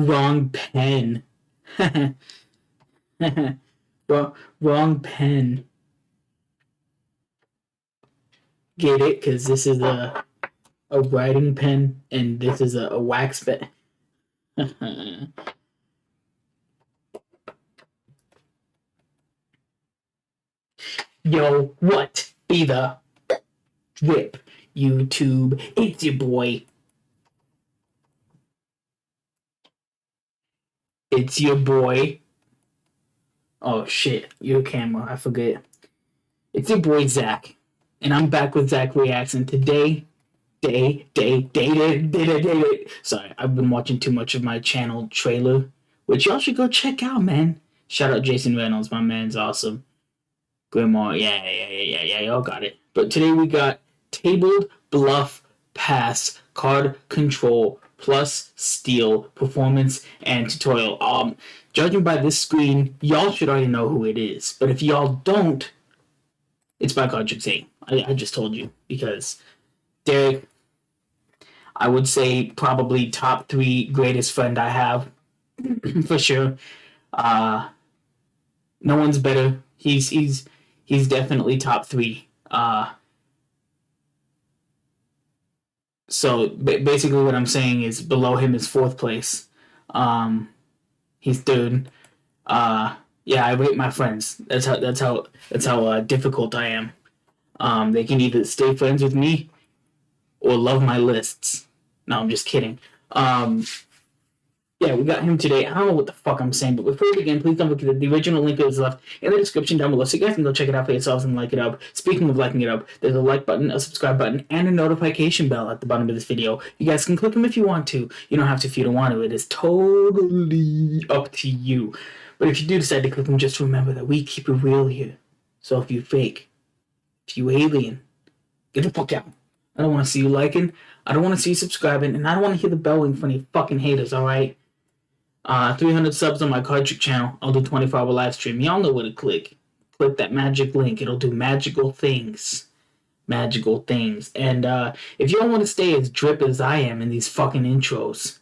Wrong pen. Wrong pen. Get it? Because this is a writing pen and this is a wax pen. Yo, what be the drip? YouTube, it's your boy. It's your boy. Oh shit, your camera, I forget. It's your boy Zack, and I'm back with Zack Reacks, and today, sorry, I've been watching too much of my channel trailer, which y'all should go check out, man. Shout out Jason Reynolds, my man's awesome. Grandma, yeah, y'all got it. But today we got tabled bluff pass card control plus steal performance and tutorial. Judging by this screen, y'all should already know who it is. But if y'all don't, it's by Card Tricks 8. I just told you because DERIK, I would say probably top 3 greatest friend I have for sure. No one's better. He's definitely top 3. So basically, what I'm saying is below him is 4th place. He's 3rd. Yeah, I rate my friends. That's how difficult I am. They can either stay friends with me or love my lists. No, I'm just kidding. Yeah, we got him today. I don't know what the fuck I'm saying, but before we begin, please don't forget the original link is left in the description down below, so you guys can go check it out for yourselves and like it up. Speaking of liking it up, there's a like button, a subscribe button, and a notification bell at the bottom of this video. You guys can click them if you want to. You don't have to if you don't want to. It is totally up to you. But if you do decide to click them, just remember that we keep it real here. So if you fake, if you alien, get the fuck out. I don't want to see you liking, I don't want to see you subscribing, and I don't want to hear the bell ring from any fucking haters, alright? 300 subs on my Card Trick channel. I'll do 24-hour live stream. Y'all know where to click. Click that magic link. It'll do magical things. Magical things. And if y'all want to stay as drip as I am in these fucking intros,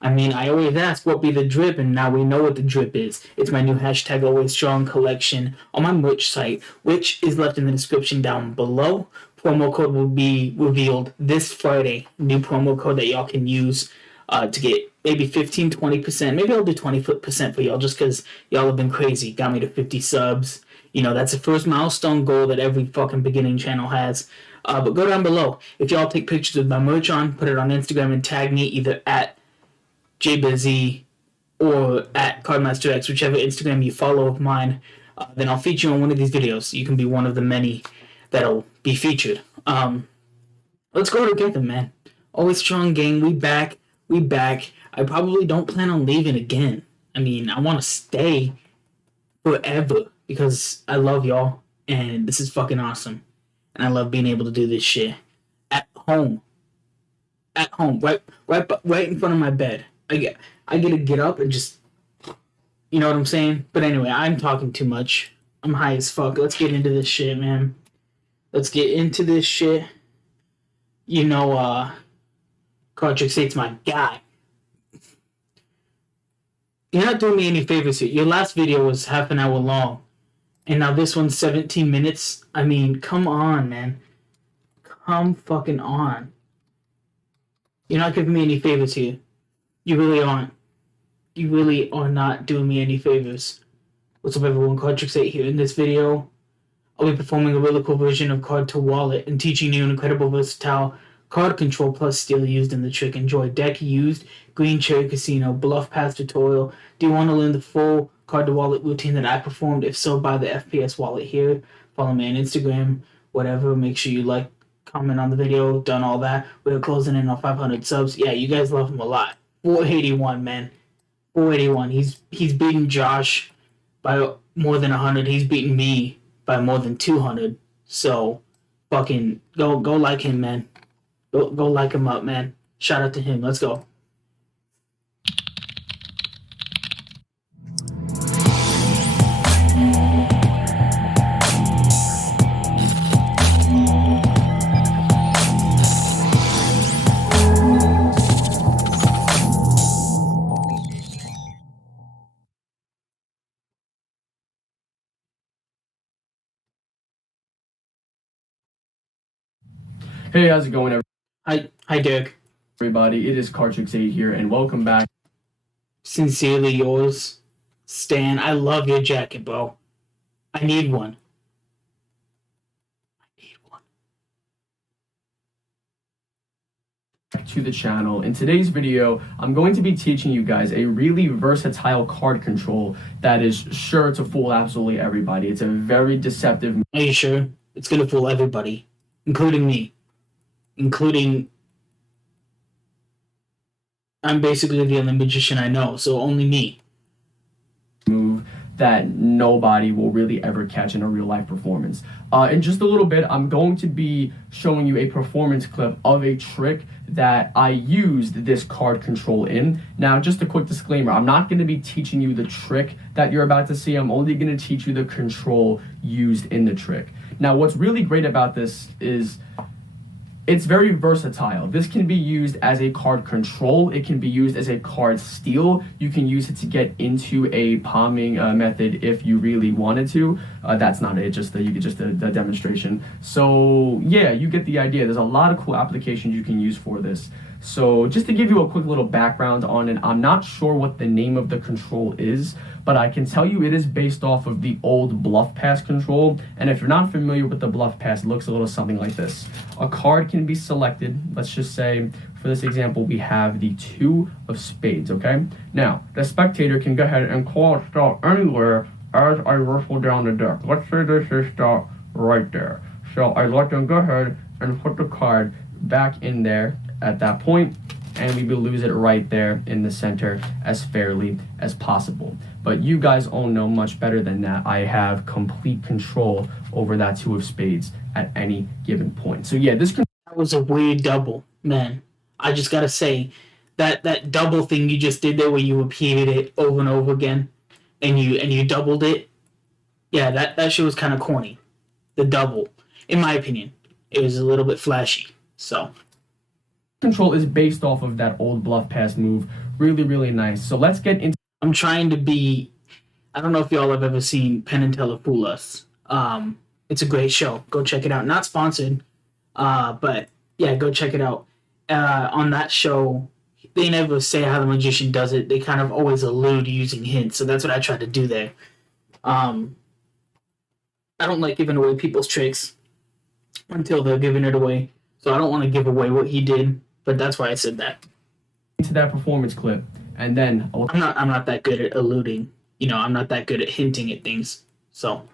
I mean, I always ask what be the drip, and now we know what the drip is. It's my new hashtag Always Strong collection on my merch site, which is left in the description down below. Promo code will be revealed this Friday. New promo code that y'all can use to get maybe 15, 20%. Maybe I'll do 20% for y'all just because y'all have been crazy. Got me to 50 subs. You know, that's the first milestone goal that every fucking beginning channel has. But go down below. If y'all take pictures with my merch on, put it on Instagram and tag me either at JBizzy or at CardmasterX, whichever Instagram you follow of mine. Then I'll feature on one of these videos. You can be one of the many that'll be featured. Let's go together, man. Always Strong gang. We back. We back. I probably don't plan on leaving again. I mean, I want to stay forever because I love y'all and this is fucking awesome. And I love being able to do this shit at home. At home, right in front of my bed. I get to get up and just, you know what I'm saying? But anyway, I'm talking too much. I'm high as fuck. Let's get into this shit, man. Let's get into this shit. You know, Card Trick 8's my guy. You're not doing me any favors here. Your last video was half an hour long. And now this one's 17 minutes. I mean, come on, man. Come fucking on. You're not giving me any favors here. You really aren't. You really are not doing me any favors. What's up, everyone? Card Trick 8 here. In this video, I'll be performing a really cool version of Card to Wallet and teaching you an incredible versatile card control plus steal used in the trick. Enjoy. Deck used. Green Cherry Casino. Bluff pass tutorial. Do you want to learn the full card to wallet routine that I performed? If so, buy the FPS wallet here. Follow me on Instagram. Whatever. Make sure you like, comment on the video. Done all that. We're closing in on 500 subs. Yeah, you guys love him a lot. 481, man. 481. He's beating Josh by more than 100. He's beating me by more than 200. So, fucking go like him, man. Go like him up, man. Shout out to him. Let's go. Hey, how's it going, Hi, Dirk. everybody? It is Cartrix8 here, and welcome back. Sincerely yours, Stan. I love your jacket, bro. I need one. To the channel. In today's video, I'm going to be teaching you guys a really versatile card control that is sure to fool absolutely everybody. It's a very deceptive. Are you sure? It's gonna fool everybody, including me. I'm basically the only magician I know, so only me. Move that nobody will really ever catch in a real life performance. In just a little bit, I'm going to be showing you a performance clip of a trick that I used this card control in. Now, just a quick disclaimer, I'm not going to be teaching you the trick that you're about to see. I'm only going to teach you the control used in the trick. Now, what's really great about this is it's very versatile. This can be used as a card control. It can be used as a card steal. You can use it to get into a palming method if you really wanted to. That's not it, just a demonstration. So yeah, you get the idea. There's a lot of cool applications you can use for this. So just to give you a quick little background on it, I'm not sure what the name of the control is, but I can tell you it is based off of the old Bluff pass control. And if you're not familiar with the Bluff pass, it looks a little something like this. A card can be selected. Let's just say, for this example, we have the 2 of spades, okay? Now, the spectator can go ahead and call a start anywhere as I ruffle down the deck. Let's say this is start right there. So I let them go ahead and put the card back in there at that point, and we will lose it right there in the center as fairly as possible. But you guys all know much better than that. I have complete control over that 2 of spades at any given point. So yeah, that was a weird double, man. I just gotta say that double thing you just did there, where you repeated it over and over again, and you doubled it. Yeah, that shit was kind of corny. The double, in my opinion, it was a little bit flashy. So. Control is based off of that old Bluff pass move. Really, really nice. So let's get into. I'm trying to be. I don't know if y'all have ever seen Penn and Teller Fool Us. It's a great show. Go check it out. Not sponsored, but yeah, go check it out. On that show, they never say how the magician does it. They kind of always allude using hints. So that's what I tried to do there. I don't like giving away people's tricks until they're giving it away. So I don't want to give away what he did. But that's why I said that. Into that performance clip, and then I'm not that good at alluding. I'm not that good at hinting at things. So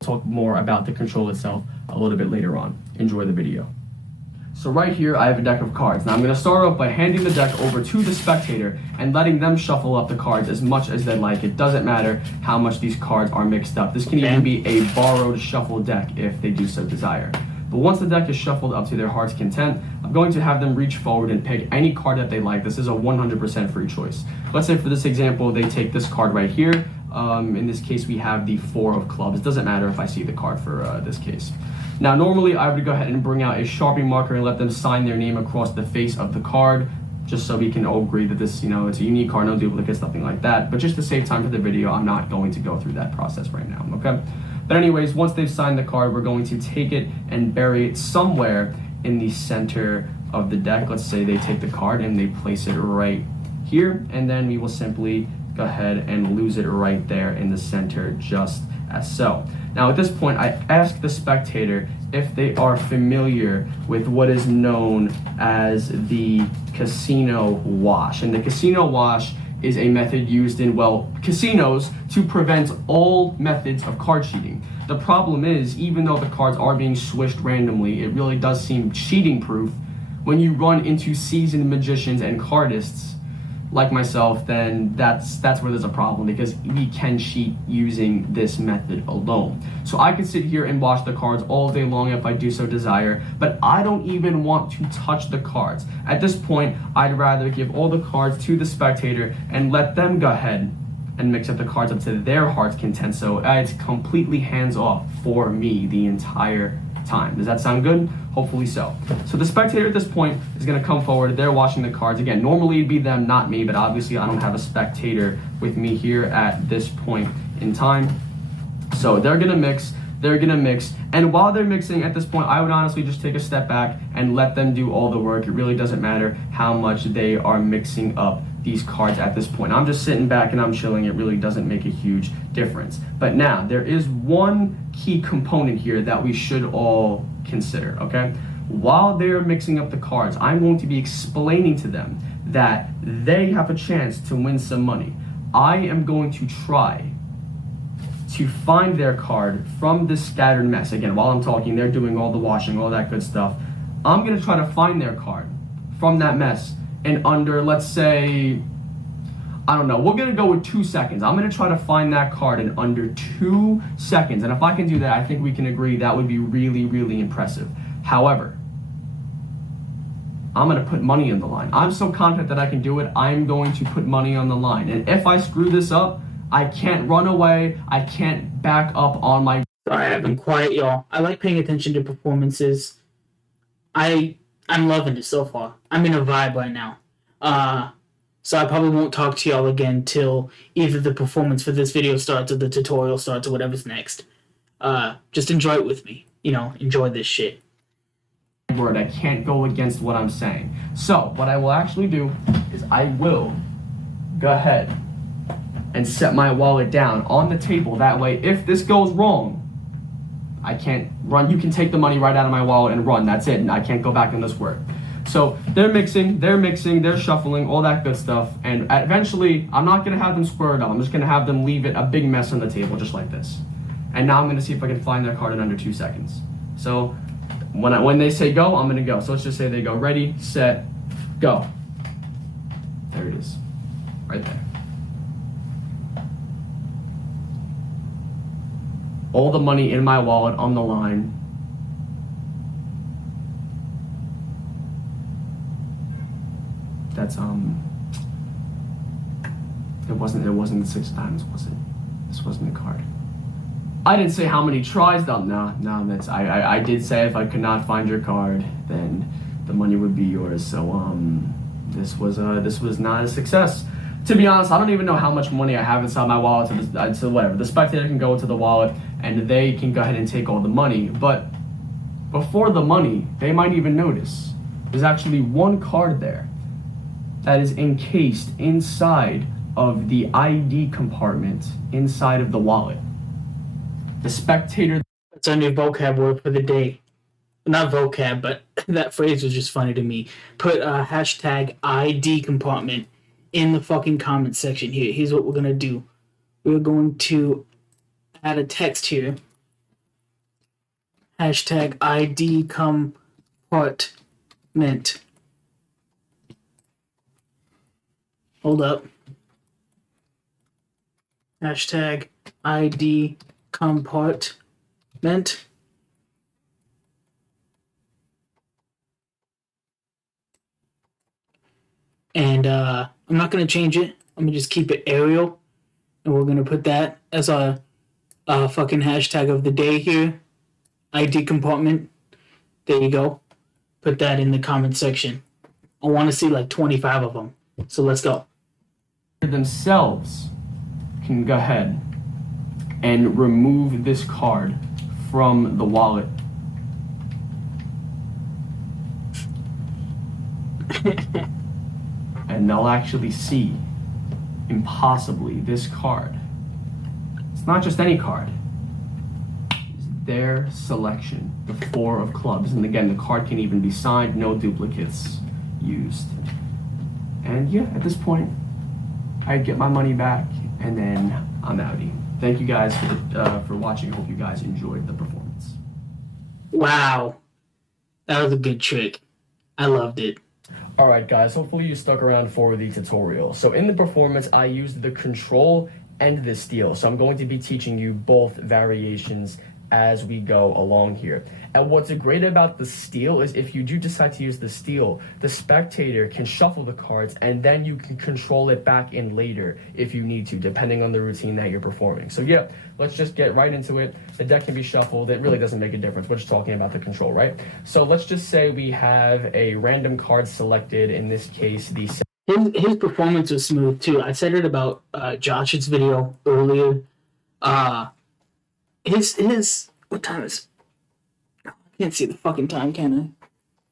talk more about the control itself a little bit later on. Enjoy the video. So right here, I have a deck of cards. Now I'm going to start off by handing the deck over to the spectator and letting them shuffle up the cards as much as they like. It doesn't matter how much these cards are mixed up. This can even be a borrowed shuffle deck if they do so desire. But once the deck is shuffled up to their heart's content, I'm going to have them reach forward and pick any card that they like. This is a 100% free choice. Let's say for this example, they take this card right here. In this case, we have the 4 of clubs. It doesn't matter if I see the card for this case. Now, normally I would go ahead and bring out a Sharpie marker and let them sign their name across the face of the card, just so we can all agree that this, it's a unique card, no duplicates, nothing like that. But just to save time for the video, I'm not going to go through that process right now, okay? But anyways, once they've signed the card, we're going to take it and bury it somewhere in the center of the deck. Let's say they take the card and they place it right here, and then we will simply go ahead and lose it right there in the center, just as so. Now at this point, I ask the spectator if they are familiar with what is known as the casino wash. And the casino wash is a method used in, casinos to prevent all methods of card cheating. The problem is, even though the cards are being swished randomly, it really does seem cheating proof. When you run into seasoned magicians and cardists like myself, then that's where there's a problem, because we can cheat using this method alone. So I could sit here and watch the cards all day long if I do so desire, but I don't even want to touch the cards. At this point, I'd rather give all the cards to the spectator and let them go ahead and mix up the cards up to their heart's content. So it's completely hands off for me the entire time. Does that sound good? Hopefully so. So the spectator at this point is going to come forward. They're watching the cards. Again, normally it'd be them, not me, but obviously I don't have a spectator with me here at this point in time. So they're going to mix they're gonna mix. And while they're mixing at this point, I would honestly just take a step back and let them do all the work. It really doesn't matter how much they are mixing up these cards at this point. I'm just sitting back and I'm chilling. It really doesn't make a huge difference. But now, there is one key component here that we should all consider, okay? While they're mixing up the cards, I'm going to be explaining to them that they have a chance to win some money. I am going to try to find their card from this scattered mess. Again, while I'm talking, they're doing all the washing, all that good stuff. I'm gonna try to find their card from that mess in under, let's say, I don't know, we're gonna go with 2 seconds. I'm gonna try to find that card in under 2 seconds. And if I can do that, I think we can agree that would be really, really impressive. However, I'm gonna put money on the line. I'm so confident that I can do it, I'm going to put money on the line. And if I screw this up, I can't run away, I can't back up on my... Sorry, I've been quiet, y'all. I like paying attention to performances. I'm loving it so far. I'm in a vibe right now. So I probably won't talk to y'all again till either the performance for this video starts or the tutorial starts or whatever's next. Just enjoy it with me. You know, enjoy this shit. Word, I can't go against what I'm saying. So, what I will actually do is I will go ahead and set my wallet down on the table. That way, if this goes wrong, I can't run. You can take the money right out of my wallet and run. That's it. And I can't go back in this work. So they're mixing, they're shuffling, all that good stuff. And eventually, I'm not going to have them square it up. I'm just going to have them leave it a big mess on the table, just like this. And now I'm going to see if I can find their card in under 2 seconds. So when they say go, I'm going to go. So let's just say they go ready, set, go. There it is. Right there. All the money in my wallet on the line. That's it wasn't the 6 diamonds, was it? This wasn't the card. I didn't say how many tries though. No, that's I did say if I could not find your card, then the money would be yours. So this was not a success. To be honest, I don't even know how much money I have inside my wallet to whatever. The spectator can go into the wallet and they can go ahead and take all the money. But before the money, they might even notice there's actually one card there that is encased inside of the ID compartment inside of the wallet. The spectator... That's our new vocab word for the day. Not vocab, but that phrase was just funny to me. Put hashtag ID compartment in the fucking comment section here. Here's what we're going to do. We're going to add a text here. Hashtag ID compartment. Hold up. Hashtag ID compartment. And I'm not going to change it. I'm going to just keep it Arial. And we're going to put that as our fucking hashtag of the day here. ID compartment. There you go. Put that in the comment section. I want to see like 25 of them. So let's go. Themselves can go ahead and remove this card from the wallet. And they'll actually see, impossibly, this card. It's not just any card. It's their selection, the 4 of clubs. And again, the card can even be signed, no duplicates used. And yeah, at this point, I get my money back, and then I'm outie. Thank you guys for watching. I hope you guys enjoyed the performance. Wow. That was a good trick. I loved it. Alright guys, hopefully you stuck around for the tutorial. So in the performance, I used the control and the steal. So I'm going to be teaching you both variations as we go along here. And what's great about the steal is if you do decide to use the steal, the spectator can shuffle the cards and then you can control it back in later if you need to, depending on the routine that you're performing. So yeah, let's just get right into it. The deck can be shuffled. It really doesn't make a difference. We're just talking about the control, right? So let's just say we have a random card selected, in this case, the... His performance was smooth too. I said it about Josh's video earlier. His What time is I can't see the fucking time, can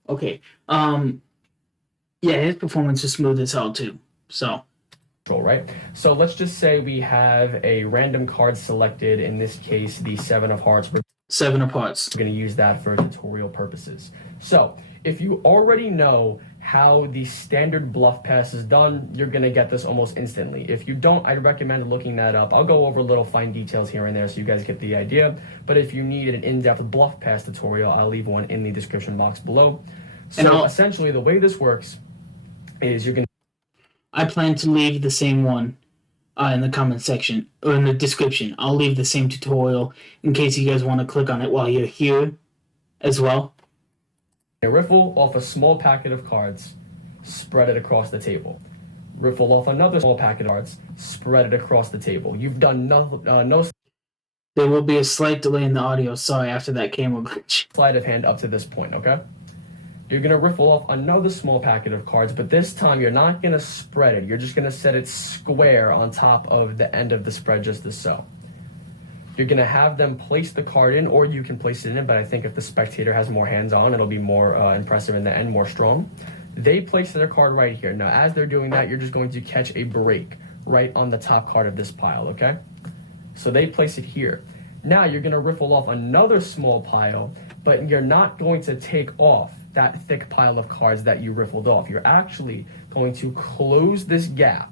I? Okay. Yeah, his performance is smooth as hell too. So right? So let's just say we have a random card selected, in this case, the 7 of hearts. 7 of hearts. We're going to use that for tutorial purposes. So if you already know how the standard bluff pass is done, you're going to get this almost instantly. If you don't, I'd recommend looking that up. I'll go over little fine details here and there so you guys get the idea. But if you need an in-depth bluff pass tutorial, I'll leave one in the description box below. So essentially the way this works is you're going to... I plan to leave the same one in the comment section or in the description. I'll leave the same tutorial in case you guys want to click on it while you're here as well. Riffle off a small packet of cards, spread it across the table. Riffle off another small packet of cards, spread it across the table. You've done no... There will be a slight delay in the audio. Sorry, after that camera glitch. Sleight of hand up to this point, okay? You're going to riffle off another small packet of cards, but this time you're not going to spread it. You're just going to set it square on top of the end of the spread, just as so. You're going to have them place the card in, or you can place it in, but I think if the spectator has more hands on, it'll be more impressive in the end, more strong. They place their card right here. Now, as they're doing that, you're just going to catch a break right on the top card of this pile, okay? So they place it here. Now you're going to riffle off another small pile, but you're not going to take off that thick pile of cards that you riffled off. You're actually going to close this gap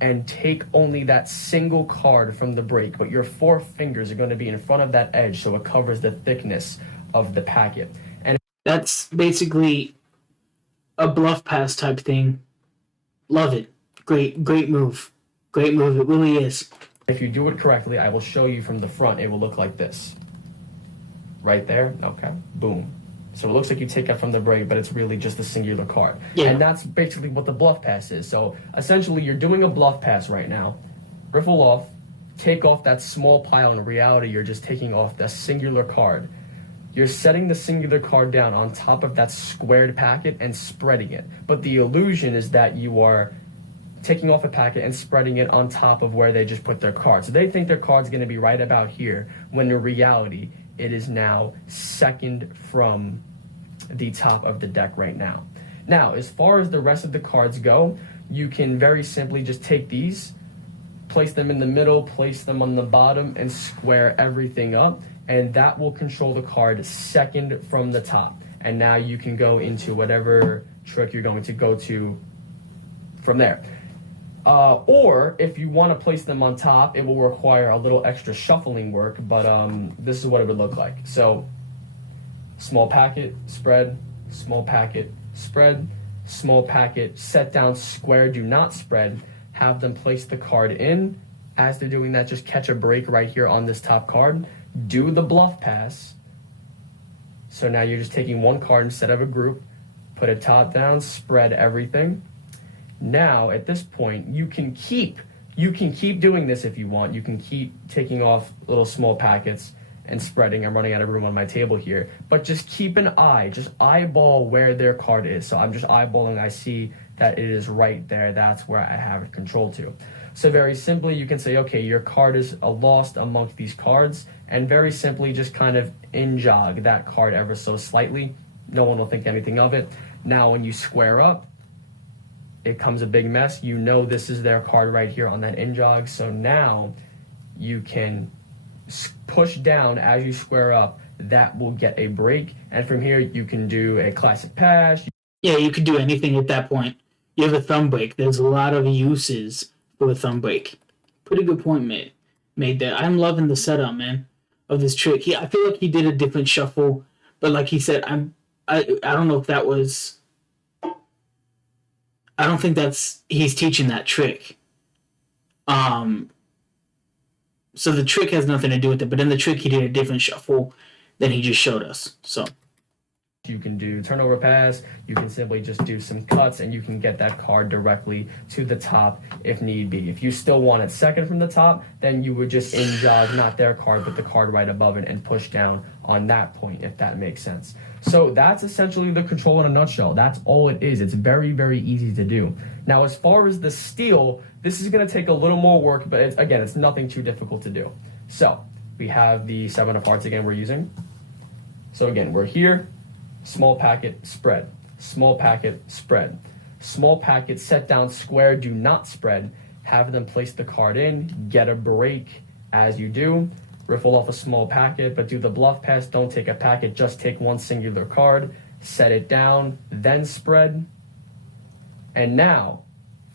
and take only that single card from the break, but your 4 fingers are going to be in front of that edge so it covers the thickness of the packet. And that's basically a bluff pass type thing. Love it. Great move. Great move. It really is. If you do it correctly, I will show you from the front. It will look like this. Right there. Okay. Boom. So it looks like you take it from the break, but it's really just a singular card. Yeah. And that's basically what the bluff pass is. So essentially, you're doing a bluff pass right now. Riffle off, take off that small pile. In reality, you're just taking off the singular card. You're setting the singular card down on top of that squared packet and spreading it. But the illusion is that you are taking off a packet and spreading it on top of where they just put their card. So they think their card's going to be right about here, when in reality, it is now second from the top of the deck right now. Now, as far as the rest of the cards go, you can very simply just take these, place them in the middle, place them on the bottom, and square everything up, and that will control the card second from the top. And now you can go into whatever trick you're going to go to from there. Or if you want to place them on top, it will require a little extra shuffling work, but this is what it would look like. So small packet, spread, small packet, spread, small packet, set down square, do not spread, have them place the card in. As they're doing that, just catch a break right here on this top card, do the bluff pass. So now you're just taking one card instead of a group, put it top down, spread everything. Now, at this point, you can keep doing this if you want. You can keep taking off little small packets and spreading. I'm running out of room on my table here. But just keep an eye. Just eyeball where their card is. So I'm just eyeballing. I see that it is right there. That's where I have it controlled to. So very simply, you can say, okay, your card is lost amongst these cards. And very simply, just kind of in-jog that card ever so slightly. No one will think anything of it. Now, when you square up, it comes a big mess. You know this is their card right here on that in-jog. So now you can push down as you square up. That will get a break. And from here, you can do a classic pass. Yeah, you could do anything at that point. You have a thumb break. There's a lot of uses for a thumb break. Pretty good point made there. I'm loving the setup, man, of this trick. I feel like he did a different shuffle. But like he said, I don't know if that was... I don't think he's teaching that trick. So the trick has nothing to do with it, but in the trick he did a different shuffle than he just showed us. So you can do turnover pass, you can simply just do some cuts, and you can get that card directly to the top if need be. If you still want it second from the top, then you would just in-jog not their card, but the card right above it, and push down on that point, if that makes sense. So that's essentially the control in a nutshell. That's all it is. It's very, very easy to do. Now, as far as the steal, this is going to take a little more work, but it's nothing too difficult to do. So we have the 7 of hearts again we're using. So again, we're here, small packet, spread, small packet, spread, small packet, set down square, do not spread, have them place the card in, get a break as you do, riffle off a small packet, but do the bluff pass, don't take a packet, just take one singular card, set it down, then spread. And now,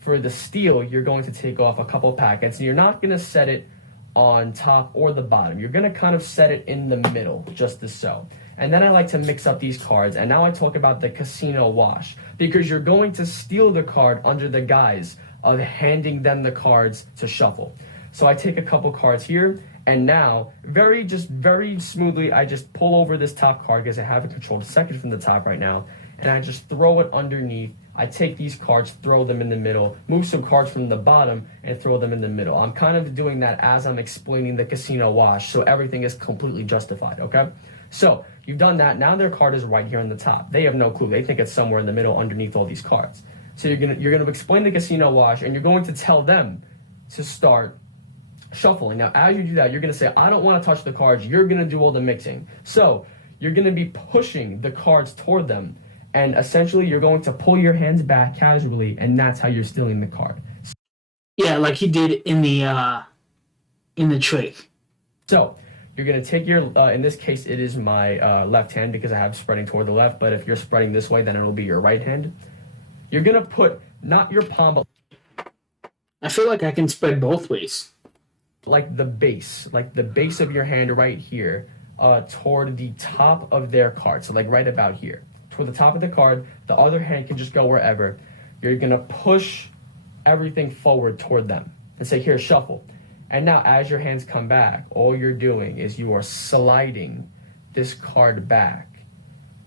for the steal, you're going to take off a couple packets, and you're not going to set it on top or the bottom. You're going to kind of set it in the middle, just as so. And then I like to mix up these cards, and now I talk about the casino wash, because you're going to steal the card under the guise of handing them the cards to shuffle. So I take a couple cards here, and now, very smoothly, I just pull over this top card because I have it controlled second from the top right now, and I just throw it underneath. I take these cards, throw them in the middle, move some cards from the bottom, and throw them in the middle. I'm kind of doing that as I'm explaining the casino wash, so everything is completely justified, okay? So, you've done that. Now their card is right here on the top. They have no clue. They think it's somewhere in the middle underneath all these cards. So you're gonna explain the casino wash, and you're going to tell them to start shuffling. Now, as you do that, you're going to say, I don't want to touch the cards. You're going to do all the mixing. So you're going to be pushing the cards toward them. And essentially, you're going to pull your hands back casually, and that's how you're stealing the card. Yeah, like he did in the trick. So you're going to take your, in this case, it is my left hand because I have spreading toward the left. But if you're spreading this way, then it'll be your right hand. You're going to put, not your palm, but I feel like I can spread both ways. like the base of your hand right here, toward the top of their card. So like right about here, toward the top of the card. The other hand can just go wherever. You're gonna push everything forward toward them and say, here, shuffle. And now as your hands come back, all you're doing is you are sliding this card back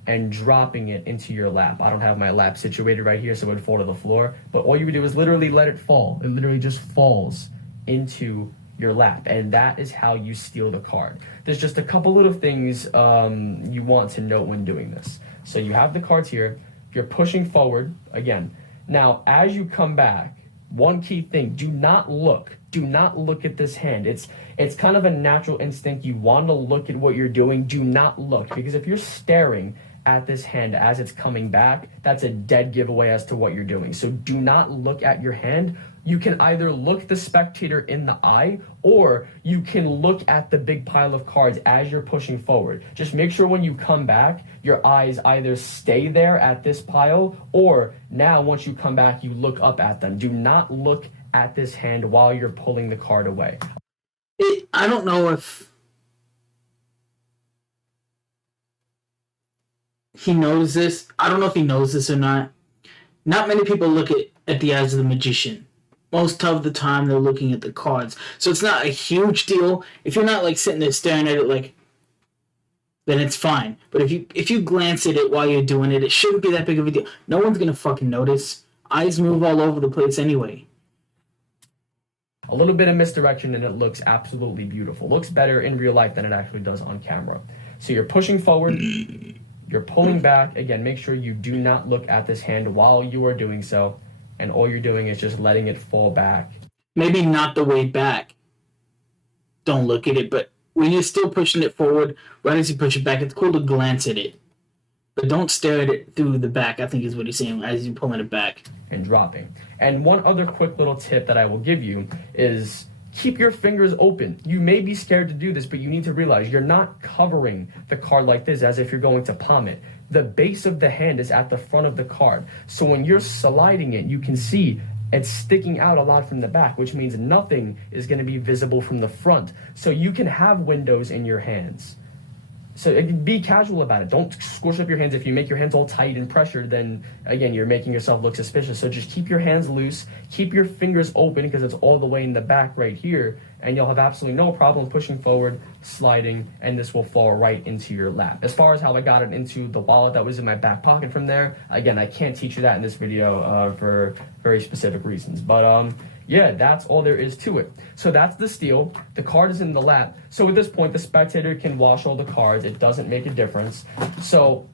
and dropping it into your lap. I don't have my lap situated right here, so it would fall to the floor. But all you would do is literally let it fall. It literally just falls into your lap, and that is how you steal the card. There's just a couple little things you want to note when doing this. So you have the cards here, you're pushing forward again. Now, as you come back, one key thing, do not look at this hand. It's kind of a natural instinct. You want to look at what you're doing. Do not look, because if you're staring at this hand as it's coming back, that's a dead giveaway as to what you're doing. So do not look at your hand. You can either look the spectator in the eye, or you can look at the big pile of cards as you're pushing forward. Just make sure when you come back, your eyes either stay there at this pile, or now once you come back, you look up at them. Do not look at this hand while you're pulling the card away. I don't know if he knows this. I don't know if he knows this or not. Not many people look at the eyes of the magician. Most of the time, they're looking at the cards. So it's not a huge deal. If you're not, like, sitting there staring at it, like, then it's fine. But if you glance at it while you're doing it, it shouldn't be that big of a deal. No one's going to fucking notice. Eyes move all over the place anyway. A little bit of misdirection, and it looks absolutely beautiful. Looks better in real life than it actually does on camera. So you're pushing forward. You're pulling back. Again, make sure you do not look at this hand while you are doing so. And all you're doing is just letting it fall back. Maybe not the way back. Don't look at it, but when you're still pushing it forward, right as you push it back, it's cool to glance at it. But don't stare at it through the back, I think is what he's saying, as you're pulling it back. And dropping. And one other quick little tip that I will give you is keep your fingers open. You may be scared to do this, but you need to realize you're not covering the card like this as if you're going to palm it. The base of the hand is at the front of the card. So when you're sliding it, you can see it's sticking out a lot from the back, which means nothing is going to be visible from the front. So you can have windows in your hands. So be casual about it. Don't squish up your hands. If you make your hands all tight and pressured, then again, you're making yourself look suspicious. So just keep your hands loose, keep your fingers open because it's all the way in the back right here, and you'll have absolutely no problem pushing forward, sliding, and this will fall right into your lap. As far as how I got it into the wallet that was in my back pocket from there, again, I can't teach you that in this video for very specific reasons. But yeah, that's all there is to it. So that's the steal. The card is in the lap. So at this point, the spectator can wash all the cards. It doesn't make a difference. So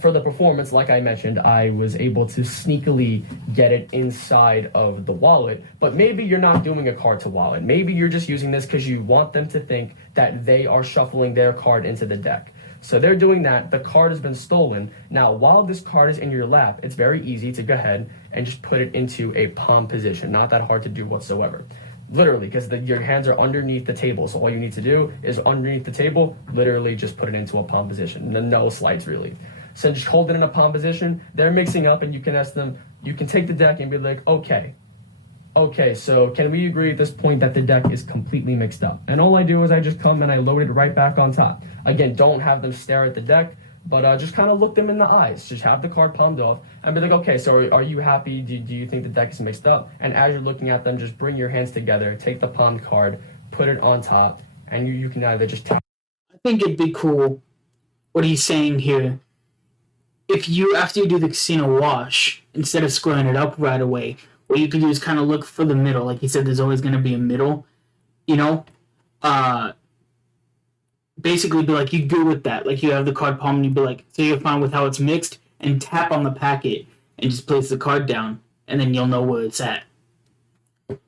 for the performance, like I mentioned, I was able to sneakily get it inside of the wallet, but maybe you're not doing a card to wallet. Maybe you're just using this because you want them to think that they are shuffling their card into the deck. So they're doing that. The card has been stolen. Now, while this card is in your lap, it's very easy to go ahead and just put it into a palm position. Not that hard to do whatsoever. Literally, because your hands are underneath the table. So all you need to do is underneath the table, literally just put it into a palm position. No slides, really. So just hold it in a palm position. They're mixing up, and you can ask them, you can take the deck and be like, okay, so can we agree at this point that the deck is completely mixed up? And all I do is I just come and I load it right back on top. Again, don't have them stare at the deck, but just kind of look them in the eyes. Just have the card palmed off and be like, okay, so are you happy? Do you think the deck is mixed up? And as you're looking at them, just bring your hands together, take the palmed card, put it on top, and you can either just tap. I think it'd be cool what he's saying here. If you, after you do the casino wash, instead of squaring it up right away, what you can do is kind of look for the middle. Like he said, there's always going to be a middle, basically be like, you good with that. Like you have the card palm and you'd be like, so you're fine with how it's mixed, and tap on the packet and just place the card down, and then you'll know where it's at.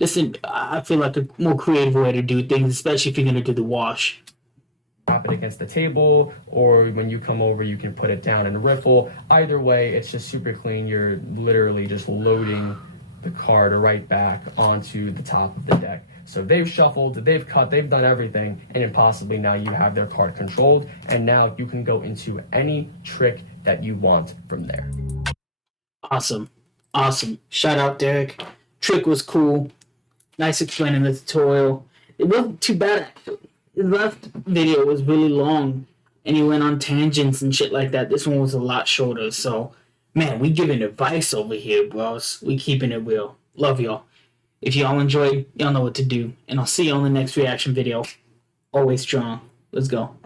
I feel like a more creative way to do things, especially if you're going to do the wash. Tap it against the table, or when you come over, you can put it down in a riffle. Either way, it's just super clean. You're literally just loading the card right back onto the top of the deck. So they've shuffled, they've cut, they've done everything, and then possibly now you have their card controlled, and now you can go into any trick that you want from there. Awesome. Shout out, DERIK. Trick was cool. Nice explaining the tutorial. It wasn't too bad, actually. His last video was really long, and he went on tangents and shit like that. This one was a lot shorter, so, man, we giving advice over here, bros. We keeping it real. Love y'all. If y'all enjoyed, y'all know what to do, and I'll see you on the next reaction video. Always strong. Let's go.